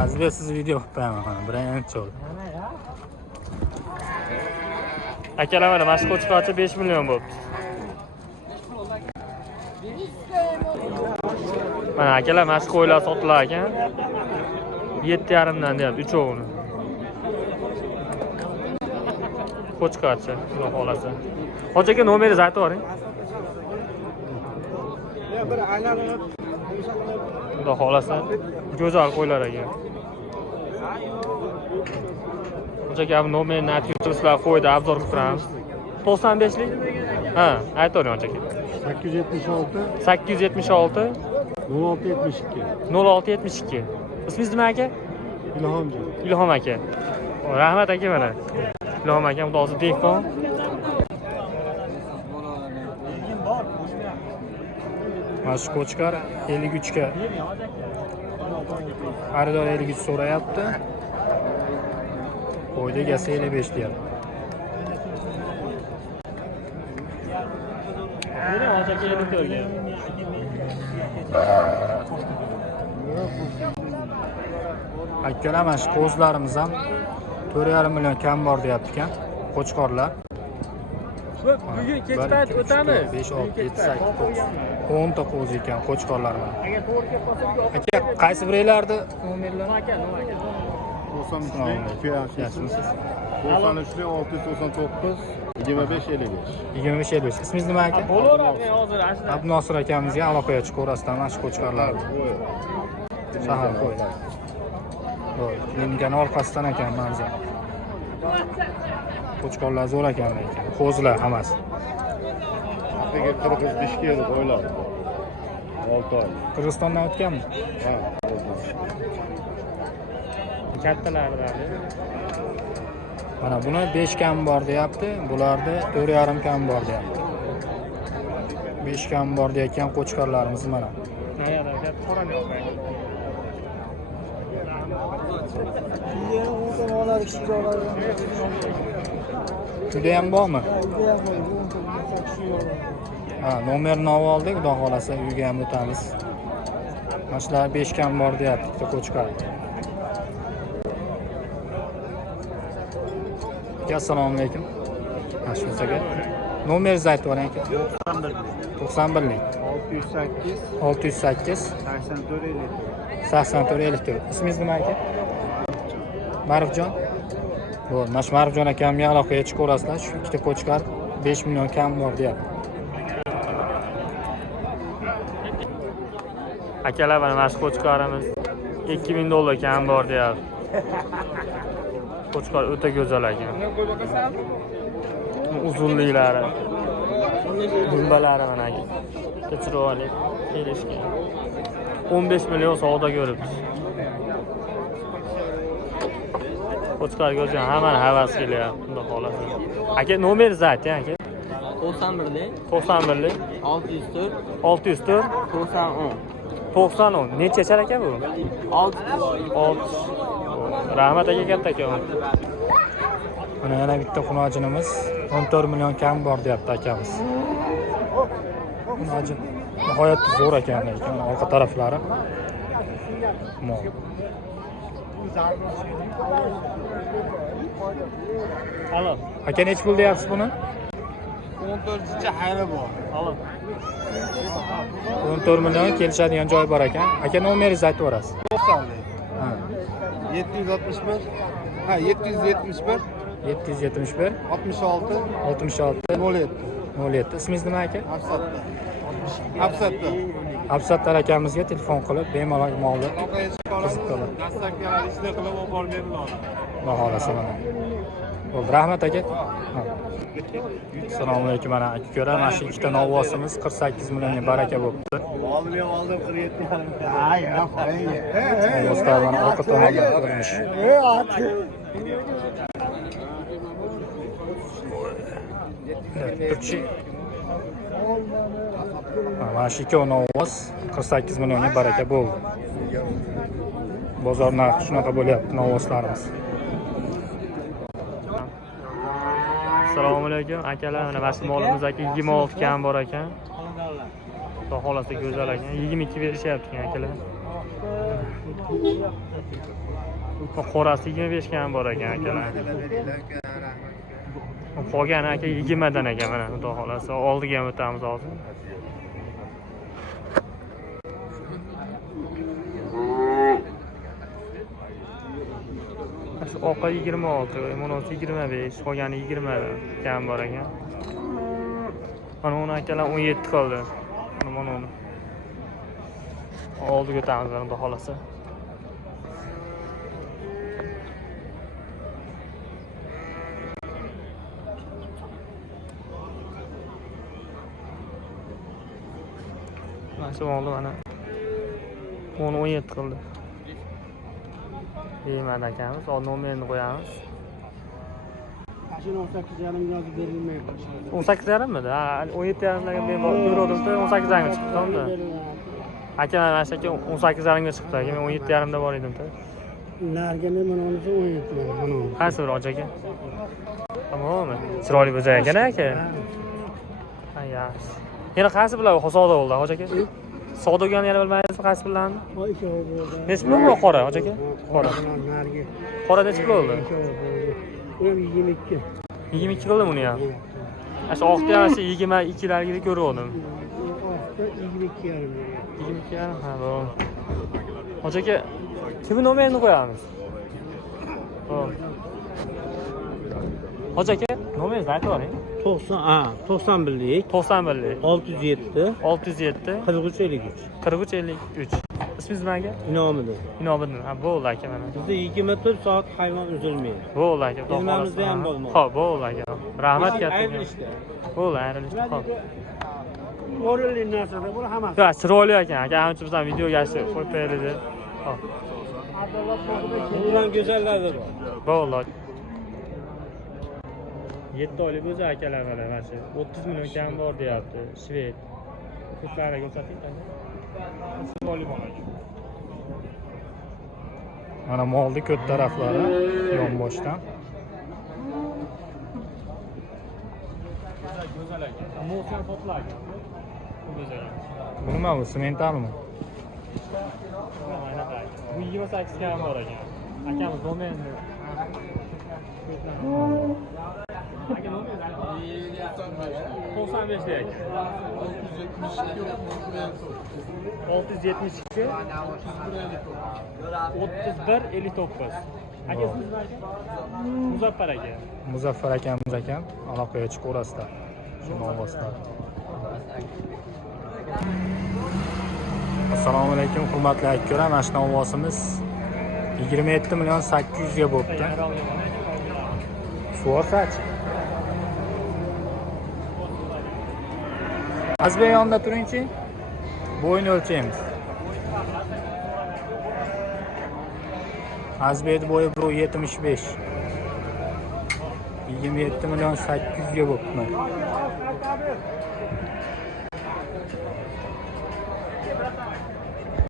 Azizbek siz video qo'yman mana birinchi bo'ldi. Akalar mana mashq qo'chqochi 5 million bo'libdi. Mana akalar mashq qo'ylar sotilar ekan. 7,5 dan deyapti uchovini. Qo'chqochi, xudo xolasa. Hoji aka nomeringizni aytib yuboring. Bir aylanib Xudo xolasa go'zal qo'ylar ekan. Hoji aka nomerini aytib sizlar qo'ydi, obzor qilib turamiz. 95 lik? Ha, aytavering hoji aka. 876 876 0672 0672. Ismingiz nima aka? Ilhomji. Ilhom aka. Rahmat aka mana. Ilhom aka xudosi dehqon. Mashq qo'chqar 53 ga. Xaridor 53 so'rayapti. Qo'ydi egasi 55 deyapti. Mana hoji aka 54 ga. Akalar mana shu qo'zlarimiz ham 4,5 million kam bor deyapti ekan. Qo'chqorlar. Bugun kech payt o'tamiz. 5, 6, 7, 8, 9. 10 ta qo'z ekan qo'chqorlar mana. Aka, qaysi birlardi nomerlar? Aka, nima aka? 93 699 25 55. 25 55. Ismingiz nima aka? Bo'laveradi hozir ashna. Abdunosir akamizga aloqaga chiqaverasizlar mana shu qo'chqorlarni. Shahar qo'y. Voy, klinikani orqasidan ekan manzil. Qo'chqorlar zo'r ekan lekin. Qo'zlar hammasi. Afrika qirg'iz dishkeri qo'ylar. 6 oy. Qirg'izistondan o'tganmi? Ha. Kattalardan. Mana buni 5 kam bor deyapti, bularda 4,5 kam bor deyapti. 5 kam bor deyotgan qo'chqorlarimiz mana. Qayerda katta qorani yo'q. Uyda ham bormi? Ha, nomerini oldik, xudo xolasa uyga ham o'tamiz. Mashlar 5 kam bor deyapti, bitta qo'chqor. Assalomu alaykum. Ashmiz aka. Nomeringizni aytib yuboring aka. 91 lik. 608 84 Ismingiz nima aka? Marifjon. Bo'l, mana shu Marifjon akamga aloqaga chiqaverasizlar. Shu ikkita qo'chqor 5 million kam bor deyapti. Akalar mana shu qo'chqorimiz 2000 dollar kam bor deyapti. Qo'chqor o'ta go'zal ekan. Uzunliklari, bulbalari mana aka. Chiroyli, kelishgan. 15 million savdo ko'ribdi. Qo'chqor go'zal, hamma havas kelyapti, xudo xolasa. Aka, nomeringizni ayting aka. 91 lik 91 lik 604 604 90 necha yashar aka bu? 6. Rahmat aka, katta aka. Mana yana bitta xunojinimiz 14 million kam bor deyapti akamiz. Xunojin nihoyatda zo'r ekan lekin orqa taraflari. Alo. Aka nech pul deyapsiz buni? 14-chi hayri bor. Alo. 14 million kelishadigan joy bor ekan. Aka nomeringizni aytib yuborasiz. 90 Ha. 761 ha 771 771 66 66 07 07. Ismingiz nima aka? Afsatda. Absattar akamizga telefon qilib bemalol molni qiziq qilib. Dastaklar ishni qilib olib beriladi. Xudo xolasa mana. Bo'ldi, rahmat aka. Assalomu alaykum, mana aka ko'ra mana shu ikkita novvosimiz 48 millionga baraka bo'libdi. Oldim 47. Novvoslardan orqa tomonda ko'rinish. Turchi. Mana shu ikki novvos 48 millionga baraka bo'ldi. Bozor narxi shunaqa bo'lyapti novvoslarimiz. Assalomu alaykum akalar, mana mana shu molimiz aka 26 kam bor ekan. Xudo xolasa go'zal ekan. 22 berishyapti akalar. Qorasi 25 ga ham bor ekan akalar. Qolgani aka 20 dan ekan mana xudo xolasa. Oldiga ham o'tamiz hozir. Oqa 26, monosi 25, qolgani 20 dan kam bor ekan. Mana uni akalar 17 qoldi. Mana uni. Oldiga o'tamiz xudo xolasa. Shu oldi mana. 17 qildi. Deyman akamiz, hozir nomerini qo'yamiz. Mashina 18,5 yozib berilmaydi. 18,5 da? 17,5 ga men ko'rdim-da, 18,5 ga chiqdi-da. Aka mana shu 18,5 ga chiqdi. Men 17,5 da bor edim-da. Nargini mana olsa 17 mana. Qaysi bir aka? Tamom. Chiroyli bo'zak ekan aka. Ha, yaxshi. Yana qaysi bilan savdo bo'ldi, hoji aka? Savdo bo'lgani yana bilmaysizmi qaysi bilan? O ikkovi bo'ldi. Necha pul bo'ldi qora, hoji aka? Qora. Nargi. Qora necha pul bo'ldi? Bu 22. 22 qildim uni ham. Shu oqda ham shu 22 largida ko'rdim. Oqda 22,5. 22 yarim, ha, bo'ldi. Hoji aka, kimning nomerini qo'yamiz? Xo'p. Hoji aka, nomeringizni aytib oling. 91lik 91lik 607 607 4353. 4353. Ismingiz nima aka? Inomidir. Inobiddin. Ha, bo'ldi aka mana. Bizda 24 soat hayvon uzilmaydi. Bo'ldi aka. Xizmatimizda ham bo'lmoqda. Xo'p, bo'ldi aka. Rahmat katta. Bo'ldi, ayrilishdi. Xo'p. O'rinli narsada bu hammasi. Ha, chiroyli ekan. Aka, hamchi bizdan videoga qo'yib berdi. Xo'p. Bundan go'zallarda bor. Bo'ldi. 7 oylik o'zi akalar mana shu 30 million kam bor deyapti. Shved. Ko'plariga ko'rsating. Chiroyli bola ekan. Mana molni ko'p taraflari yonboshdan. Go'zal ekan. Mo'san sotlar ekan. Bu nima bu? Sementalmi? Bu 28 ga bor ekan. Akamiz domenni. Aka nomeringizni ayting. 95 deyek. 672 31 59. Aka siz nima aka? Muzaffar aka. Muzaffar akamiz ekan. Aloqaga chiqaverasizlar. Shu nomvoslar. Assalomu alaykum hurmatli akalar. Mana shu nomvosimiz 27 million 800 ga bo'pti. Suvorsach. Azbe yonda turingchi. Bo'yni o'lchaymiz. Azbeyning bo'yi 1.75. 27 million 800 ga bo'pti.